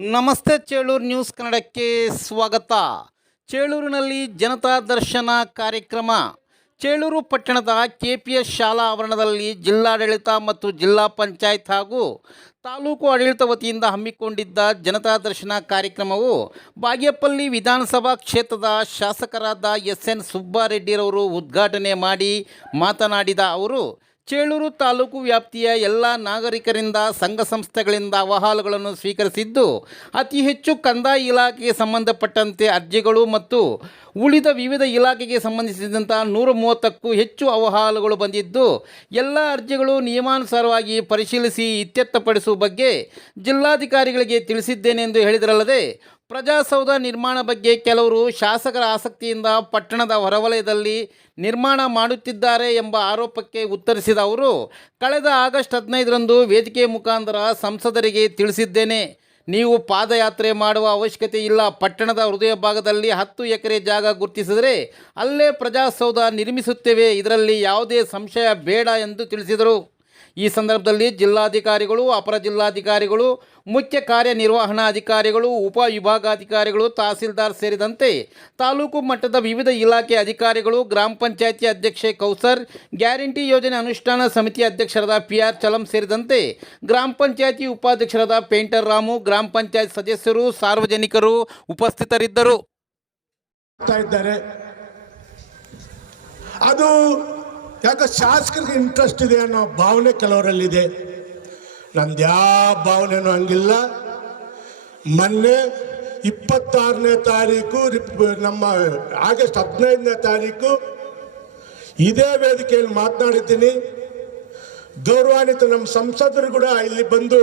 ನಮಸ್ತೆ ಚೇಳೂರು ನ್ಯೂಸ್ ಕನ್ನಡಕ್ಕೆ ಸ್ವಾಗತ. ಚೇಳೂರಿನಲ್ಲಿ ಜನತಾ ದರ್ಶನ ಕಾರ್ಯಕ್ರಮ. ಚೇಳೂರು ಪಟ್ಟಣದ ಕೆ ಪಿ ಎಸ್ ಶಾಲಾ ಆವರಣದಲ್ಲಿ ಜಿಲ್ಲಾಡಳಿತ ಮತ್ತು ಜಿಲ್ಲಾ ಪಂಚಾಯತ್ ಹಾಗೂ ತಾಲೂಕು ಆಡಳಿತ ವತಿಯಿಂದ ಹಮ್ಮಿಕೊಂಡಿದ್ದ ಜನತಾ ದರ್ಶನ ಕಾರ್ಯಕ್ರಮವು ಬಾಗೇಪಲ್ಲಿ ವಿಧಾನಸಭಾ ಕ್ಷೇತ್ರದ ಶಾಸಕರಾದ ಎಸ್ ಎನ್ ಸುಬ್ಬಾರೆಡ್ಡಿರವರು ಉದ್ಘಾಟನೆ ಮಾಡಿ ಮಾತನಾಡಿದ ಅವರು ಚೇಳೂರು ತಾಲೂಕು ವ್ಯಾಪ್ತಿಯ ಎಲ್ಲ ನಾಗರಿಕರಿಂದ ಸಂಘ ಸಂಸ್ಥೆಗಳಿಂದ ಅಹವಾಲುಗಳನ್ನು ಸ್ವೀಕರಿಸಿದ್ದು, ಅತಿ ಹೆಚ್ಚು ಕಂದಾಯ ಇಲಾಖೆಗೆ ಸಂಬಂಧಪಟ್ಟಂತೆ ಅರ್ಜಿಗಳು ಮತ್ತು ಉಳಿದ ವಿವಿಧ ಇಲಾಖೆಗೆ ಸಂಬಂಧಿಸಿದಂಥ ನೂರ ಮೂವತ್ತಕ್ಕೂ ಹೆಚ್ಚು ಅವಹಾಲುಗಳು ಬಂದಿದ್ದು, ಎಲ್ಲ ಅರ್ಜಿಗಳು ನಿಯಮಾನುಸಾರವಾಗಿ ಪರಿಶೀಲಿಸಿ ಇತ್ಯರ್ಥಪಡಿಸುವ ಬಗ್ಗೆ ಜಿಲ್ಲಾಧಿಕಾರಿಗಳಿಗೆ ತಿಳಿಸಿದ್ದೇನೆ ಎಂದು ಹೇಳಿದರಲ್ಲದೆ, ಪ್ರಜಾಸೌಧ ನಿರ್ಮಾಣ ಬಗ್ಗೆ ಕೆಲವರು ಶಾಸಕರ ಆಸಕ್ತಿಯಿಂದ ಪಟ್ಟಣದ ಹೊರವಲಯದಲ್ಲಿ ನಿರ್ಮಾಣ ಮಾಡುತ್ತಿದ್ದಾರೆ ಎಂಬ ಆರೋಪಕ್ಕೆ ಉತ್ತರಿಸಿದ ಅವರು, ಕಳೆದ ಆಗಸ್ಟ್ ಹದಿನೈದರಂದು ವೇದಿಕೆ ಮುಖಾಂತರ ಸಂಸದರಿಗೆ ತಿಳಿಸಿದ್ದೇನೆ. ನೀವು ಪಾದಯಾತ್ರೆ ಮಾಡುವ ಅವಶ್ಯಕತೆ ಇಲ್ಲ. ಪಟ್ಟಣದ ಹೃದಯ ಭಾಗದಲ್ಲಿ ಹತ್ತು ಎಕರೆ ಜಾಗ ಗುರುತಿಸಿದರೆ ಅಲ್ಲೇ ಪ್ರಜಾಸೌಧ ನಿರ್ಮಿಸುತ್ತೇವೆ. ಇದರಲ್ಲಿ ಯಾವುದೇ ಸಂಶಯ ಬೇಡ ಎಂದು ತಿಳಿಸಿದರು. ಈ ಸಂದರ್ಭದಲ್ಲಿ ಜಿಲ್ಲಾಧಿಕಾರಿಗಳು, ಅಪರ ಜಿಲ್ಲಾಧಿಕಾರಿಗಳು, ಮುಖ್ಯ ಕಾರ್ಯನಿರ್ವಹಣಾಧಿಕಾರಿಗಳು ಉಪವಿಭಾಗಾಧಿಕಾರಿಗಳು ತಹಸೀಲ್ದಾರ್ ಸೇರಿದಂತೆ ತಾಲೂಕು ಮಟ್ಟದ ವಿವಿಧ ಇಲಾಖೆ ಅಧಿಕಾರಿಗಳು, ಗ್ರಾಮ ಪಂಚಾಯಿತಿ ಅಧ್ಯಕ್ಷೆ ಕೌಸರ್, ಗ್ಯಾರಂಟಿ ಯೋಜನೆ ಅನುಷ್ಠಾನ ಸಮಿತಿ ಅಧ್ಯಕ್ಷರಾದ ಪಿ ಆರ್ ಚಲಂ ಸೇರಿದಂತೆ ಗ್ರಾಮ ಪಂಚಾಯಿತಿ ಉಪಾಧ್ಯಕ್ಷರಾದ ಪೇಂಟರ್ ರಾಮು, ಗ್ರಾಮ ಪಂಚಾಯತ್ ಸದಸ್ಯರು, ಸಾರ್ವಜನಿಕರು ಉಪಸ್ಥಿತರಿದ್ದರು. ಅದು ಯಾಕೆ ಶಾಸಕರಿಗೆ ಇಂಟ್ರೆಸ್ಟ್ ಇದೆ ಅನ್ನೋ ಭಾವನೆ ಕೆಲವರಲ್ಲಿದೆ. ನಂದು ಯಾವ ಭಾವನೆನೂ ಹಂಗಿಲ್ಲ. ಮೊನ್ನೆ ಇಪ್ಪತ್ತಾರನೇ ತಾರೀಕು ನಮ್ಮ ಆಗಸ್ಟ್ ಹದಿನೈದನೇ ತಾರೀಕು ಇದೇ ವೇದಿಕೆಯಲ್ಲಿ ಮಾತನಾಡಿದ್ದೀನಿ. ಗೌರವಾನ್ವಿತ ನಮ್ಮ ಸಂಸದರು ಕೂಡ ಇಲ್ಲಿ ಬಂದು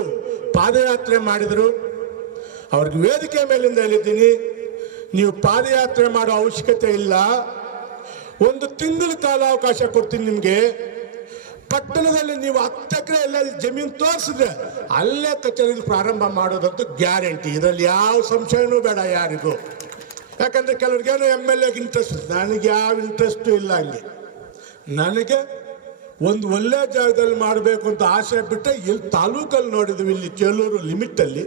ಪಾದಯಾತ್ರೆ ಮಾಡಿದರು. ಅವ್ರಿಗೆ ವೇದಿಕೆ ಮೇಲಿಂದ ಹೇಳಿದ್ದೀನಿ, ನೀವು ಪಾದಯಾತ್ರೆ ಮಾಡೋ ಅವಶ್ಯಕತೆ ಇಲ್ಲ. ಒಂದು ತಿಂಗಳ ಕಾಲಾವಕಾಶ ಕೊಡ್ತೀನಿ ನಿಮಗೆ. ಪಟ್ಟಣದಲ್ಲಿ ನೀವು ಹತ್ತು ಎಕರೆ ಎಲ್ಲ ಜಮೀನು ತೋರಿಸಿದ್ರೆ ಅಲ್ಲೇ ಕಚೇರಿ ಪ್ರಾರಂಭ ಮಾಡೋದಂತೂ ಗ್ಯಾರಂಟಿ. ಇದರಲ್ಲಿ ಯಾವ ಸಂಶಯನೂ ಬೇಡ ಯಾರಿಗೂ. ಯಾಕಂದ್ರೆ ಕೆಲವ್ರಿಗೇನೋ ಎಂ ಎಲ್ ಎಗೆ ಇಂಟ್ರೆಸ್ಟ್ ನನಗೆ ಯಾವ ಇಂಟ್ರೆಸ್ಟು ಇಲ್ಲ ಅಲ್ಲಿ. ನನಗೆ ಒಂದು ಒಳ್ಳೆ ಜಾಗದಲ್ಲಿ ಮಾಡಬೇಕು ಅಂತ ಆಸೆ ಬಿಟ್ಟರೆ ಇಲ್ಲಿ ತಾಲೂಕಲ್ಲಿ ನೋಡಿದ್ವಿ, ಇಲ್ಲಿ ಚೇಳೂರು ಲಿಮಿಟಲ್ಲಿ.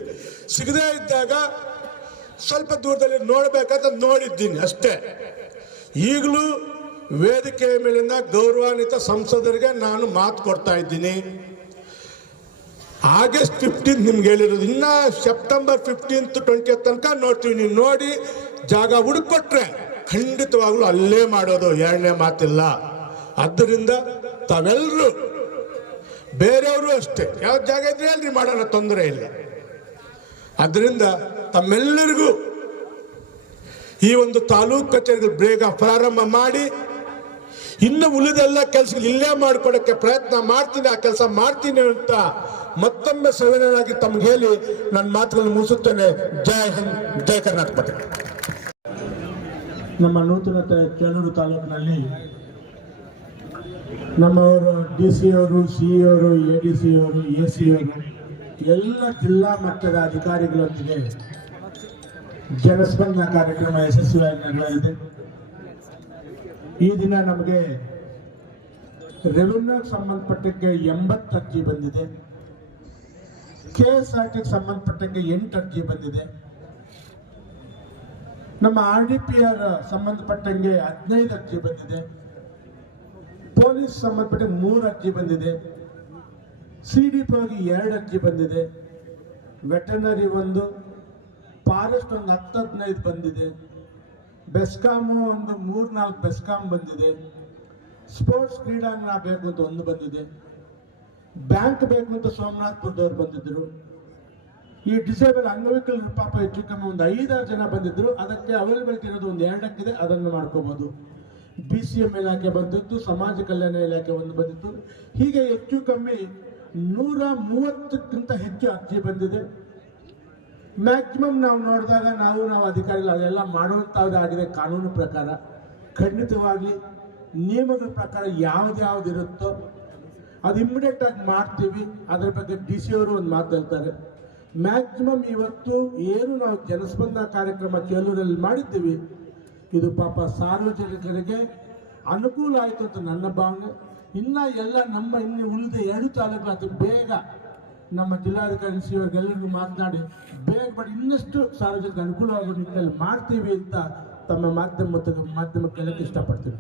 ಸಿಗದೇ ಇದ್ದಾಗ ಸ್ವಲ್ಪ ದೂರದಲ್ಲಿ ನೋಡಬೇಕಂತ ನೋಡಿದ್ದೀನಿ ಅಷ್ಟೇ. ಈಗಲೂ ವೇದಿಕೆಯ ಮೇಲಿಂದ ಗೌರವಾನ್ವಿತ ಸಂಸದರಿಗೆ ನಾನು ಮಾತು ಕೊಡ್ತಾ ಇದ್ದೀನಿ. ಆಗಸ್ಟ್ ಫಿಫ್ಟೀನ್ ನಿಮ್ಗೆ ಹೇಳಿರೋದು, ಇನ್ನ ಸೆಪ್ಟೆಂಬರ್ ಫಿಫ್ಟೀನ್ತ್ ಟ್ವೆಂಟಿ ತನಕ ನೋಡ್ತೀವಿ ನೀವು ನೋಡಿ ಜಾಗ ಹುಡುಕೊಟ್ರೆ ಖಂಡಿತವಾಗ್ಲೂ ಅಲ್ಲೇ ಮಾಡೋದು ಎರಡನೇ ಮಾತಿಲ್ಲ. ಆದ್ದರಿಂದ ತಾವೆಲ್ಲರೂ ಬೇರೆಯವರು ಅಷ್ಟೇ ಯಾವ ಜಾಗ ಇದ್ರೆ ಅಲ್ಲಿ ಮಾಡೋಣ, ತೊಂದರೆ ಇಲ್ಲ. ಅದರಿಂದ ತಮ್ಮೆಲ್ಲರಿಗೂ ಈ ಒಂದು ತಾಲೂಕು ಕಚೇರಿಗಳು ಬೇಗ ಪ್ರಾರಂಭ ಮಾಡಿ ಇನ್ನು ಉಳಿದೆಲ್ಲ ಕೆಲಸ ಇಲ್ಲೇ ಮಾಡಿಕೊಡಕ್ಕೆ ಪ್ರಯತ್ನ ಮಾಡ್ತೀನಿ, ಆ ಕೆಲಸ ಮಾಡ್ತೀನಿ ಅಂತ ಮತ್ತೊಮ್ಮೆ ಸವಿನಾಗಿ ತಮ್ಗೆ ಹೇಳಿ ನನ್ನ ಮಾತುಗಳನ್ನು ಮುಗಿಸುತ್ತೇನೆ. ಜೈ ಹಿಂದ್, ಜೈ ಕರ್ನಾಟಕ ಪಟ್ಟ ನಮ್ಮ ನೂತನ ಚೇಳೂರು ತಾಲೂಕಿನಲ್ಲಿ ನಮ್ಮವರು ಡಿ ಸಿ ಅವರು ಸಿ ಅವರು ಎ ಡಿ ಸಿ ಅವರು ಎ ಸಿ ಅವರು ಎಲ್ಲ ಜಿಲ್ಲಾ ಮಟ್ಟದ ಅಧಿಕಾರಿಗಳೊಂದಿಗೆ ಜನಸ್ಪಂದನ ಕಾರ್ಯಕ್ರಮ ಯಶಸ್ವಿಯಾಗಿ ನಡೆದಿದೆ ಈ ದಿನ ನಮಗೆ ರೆವಿನ್ಯೂಗೆ ಸಂಬಂಧಪಟ್ಟಂಗೆ ಎಂಬತ್ತು ಅರ್ಜಿ ಬಂದಿದೆ. ಕೆ ಎಸ್ ಆರ್ ಟಿಗೆ ಸಂಬಂಧಪಟ್ಟಂಗೆ ಎಂಟು ಅರ್ಜಿ ಬಂದಿದೆ. ನಮ್ಮ ಆರ್ ಡಿ ಪಿ ಆರ್ ಸಂಬಂಧಪಟ್ಟಂಗೆ ಹದಿನೈದು ಅರ್ಜಿ ಬಂದಿದೆ. ಪೊಲೀಸ್ ಸಂಬಂಧಪಟ್ಟ ಮೂರು ಅರ್ಜಿ ಬಂದಿದೆ. ಸಿ ಡಿ ಪಿ ಎರಡು ಅರ್ಜಿ ಬಂದಿದೆ. ವೆಟರ್ನರಿ ಒಂದು ಫಾರೆಸ್ಟ್ ಒಂದು ಹತ್ತು ಹದಿನೈದು ಬಂದಿದೆ. ಬೆಸ್ಕಾಮು ಒಂದು ಮೂರ್ನಾಲ್ಕು ಬೆಸ್ಕಾಮ್ ಬಂದಿದೆ. ಸ್ಪೋರ್ಟ್ಸ್ ಕ್ರೀಡಾಂಗಣ ಬೇಕು ಅಂತ ಒಂದು ಬಂದಿದೆ. ಬ್ಯಾಂಕ್ ಬೇಕು ಅಂತ ಸೋಮನಾಥ್ಪುರದವ್ರು ಬಂದಿದ್ದರು ಈ ಡಿಸೇಬಲ್ ಅಂಗವಿಕಲರು ಪಾಪ ಹೆಚ್ಚು ಕಮ್ಮಿ ಒಂದು ಐದಾರು ಜನ ಬಂದಿದ್ರು. ಅದಕ್ಕೆ ಅವೈಲಬಿಲಿಟಿ ಇರೋದು ಒಂದು ಎರಡಕ್ಕಿದೆ. ಅದನ್ನು ಮಾಡ್ಕೋಬಹುದು ಬಿ ಸಿ ಎಂ ಇಲಾಖೆ ಬಂದಿತ್ತು, ಸಮಾಜ ಕಲ್ಯಾಣ ಇಲಾಖೆ ಒಂದು ಬಂದಿತ್ತು. ಹೀಗೆ ಹೆಚ್ಚು ಕಮ್ಮಿ ನೂರ ಮೂವತ್ತಕ್ಕಿಂತ ಹೆಚ್ಚು ಅರ್ಜಿ ಬಂದಿದೆ. ಮ್ಯಾಕ್ಸಿಮಮ್ ನಾವು ನೋಡಿದಾಗ ನಾವು ನಾವು ಅಧಿಕಾರಿಗಳು ಅದೆಲ್ಲ ಮಾಡುವಂಥದ್ದಾಗಿದೆ ಕಾನೂನು ಪ್ರಕಾರ. ಖಂಡಿತವಾಗಿ ನಿಯಮದ ಪ್ರಕಾರ ಯಾವ್ದು ಇರುತ್ತೋ ಅದು ಇಮ್ಮಿಡಿಯೇಟ್ ಆಗಿ ಮಾಡ್ತೀವಿ. ಅದ್ರ ಬಗ್ಗೆ ಡಿ ಸಿ ಅವರು ಒಂದು ಮಾತು ಹೇಳ್ತಾರೆ. ಮ್ಯಾಕ್ಸಿಮಮ್ ಇವತ್ತು ಏನು ನಾವು ಜನಸ್ಪಂದನ ಕಾರ್ಯಕ್ರಮ ಚೇಲೂರಲ್ಲಿ ಮಾಡಿದ್ದೀವಿ. ಇದು ಪಾಪ ಸಾರ್ವಜನಿಕರಿಗೆ ಅನುಕೂಲ ಆಯಿತು ಅಂತ ನನ್ನ ಭಾವನೆ. ಇನ್ನ ಎಲ್ಲ ನಮ್ಮ ಇನ್ನು ಉಳಿದ ಎರಡು ತಾಲೂಕು ಅದು ಬೇಗ ನಮ್ಮ ಜಿಲ್ಲಾಧಿಕಾರಿ ಸಿ ಅವ್ರಿಗೆಲ್ಲರಿಗೂ ಮಾತನಾಡಿ, ಬೇಗ ಮಾಡಿ ಇನ್ನಷ್ಟು ಸಾರ್ವಜನಿಕ ಅನುಕೂಲವಾಗುವ ನಿಟ್ಟಿನಲ್ಲಿ ಮಾಡ್ತೀವಿ ಅಂತ ತಮ್ಮ ಮಾಧ್ಯಮ ಮಾಧ್ಯಮಕ್ಕೆ ಇಷ್ಟಪಡ್ತೀನಿ.